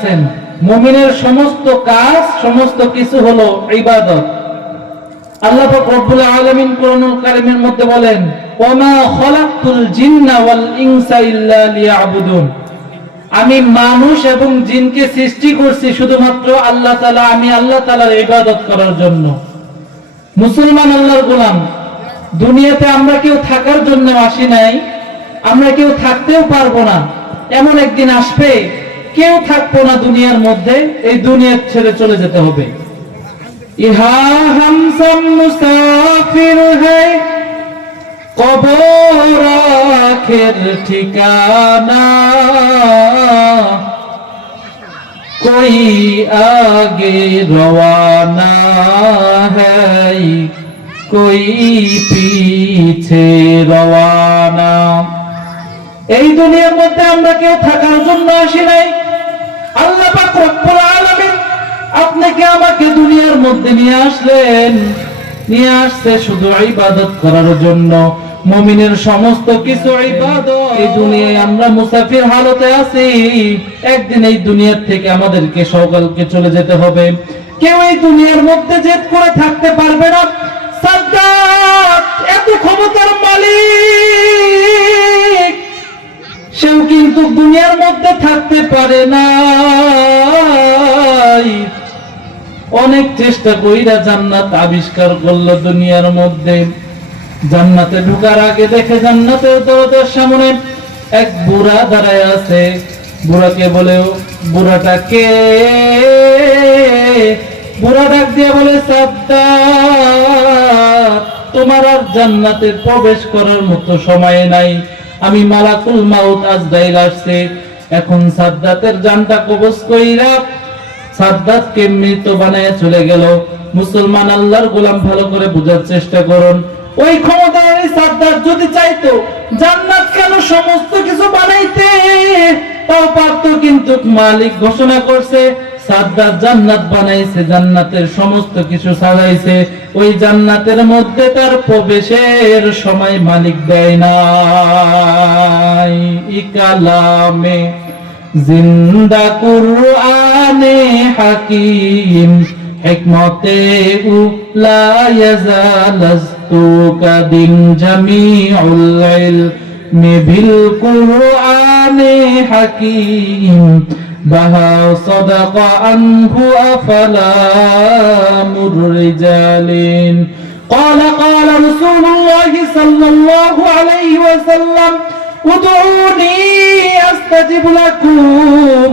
আসছেন। মুমিনের সমস্ত কাজ, সমস্ত কিছু হলো ইবাদত। আল্লাহ পাক রব্বুল আলামিন কোরআনুল কারীমের মধ্যে বলেন, ওমা খলাকতুল জিন্না ওয়াল ইনসা ইল্লা লিয়াবুদুন। আমি মানুষ এবং জিনকে সৃষ্টি করছি শুধুমাত্র আল্লাহ তাআলা, আমি আল্লাহ তাআলার ইবাদত করার জন্য। মুসলমান আল্লাহর গোলাম, দুনিয়াতে আমরা কেউ থাকার জন্য আসি নাই, আমরা কেউ থাকতেও পারবো না। এমন একদিন আসবে কেউ থাকবো না দুনিয়ার মধ্যে, এই দুনিয়া ছেড়ে চলে যেতে হবে। ইহা হাম সব মুসাফির হ্যায়, কবর আখের ঠিকানা, कोई आगे रवाना है, कोई पीछे रवाना। এই দুনিয়ার মধ্যে আমরা কেউ থাকার জন্য আসি নাই। আল্লাহ পাক রব্বুল আলামিন আপনাকে আমাকে দুনিয়ার মধ্যে নিয়ে আসলেন, নিয়ে আসছে শুধু ইবাদত করার জন্য। মুমিনের সমস্ত কিছু ইবাদত। এই দুনিয়ায় আমরা মুসাফির হালতে আছি, একদিন এই দুনিয়ার থেকে আমাদেরকে সকলকে চলে যেতে হবে। কেউ এই দুনিয়ার মধ্যে জেদ করে থাকতে পারবে না। সাদ্দাত এত ক্ষমতার মালিক, সেও কিন্তু দুনিয়ার মধ্যে থাকতে পারে না। অনেক চেষ্টা কইরা জান্নাত আবিষ্কার করলো দুনিয়ার মধ্যে। জান্নাতে ঢোকার আগে দেখে জান্নাতের দরজার সামনে এক বুড়া দাঁড়ায় আছে। বুড়াকে বলে, বুড়াটা কে? বুড়া ডাক দিয়ে বলে, সাদ্দাত, তোমার আর জান্নাতে প্রবেশ করার মতো সময় নাই। আমি মালাকুল মাউত আজরাইল আসছে, এখন সাদ্দাতের জানটা কবজ কইরা সাদ্দাতকে মৃত বানায় চলে গেল। মুসলমান আল্লাহর গোলাম, ভালো করে বোঝার চেষ্টা করুন। ওই ক্ষমতার সাদ্দাত যদি চাইতো জান্নাত কেন সমস্ত কিছু বানাইতে, তাও পারত, কিন্তু মালিক ঘোষণা করছে সাদ্দাত জান্নাত বানাইছে, জান্নাতের সমস্ত কিছু সাজাইছে, ওই জান্নাতের মধ্যে তার প্রবেশের সময় মালিক দেয় নাই। ইকালামে জিন্দা কুরআনে হাকিম, হিকমতে উলা ইয়াজালস্তু কাদিম জামিউল ইলমি বিল কুরআনে হাকিম, বাহা সাদাকা আনহু আফলামুর রিজালিন। قال رسول الله صلى الله عليه وسلم ادعوني استجب لكم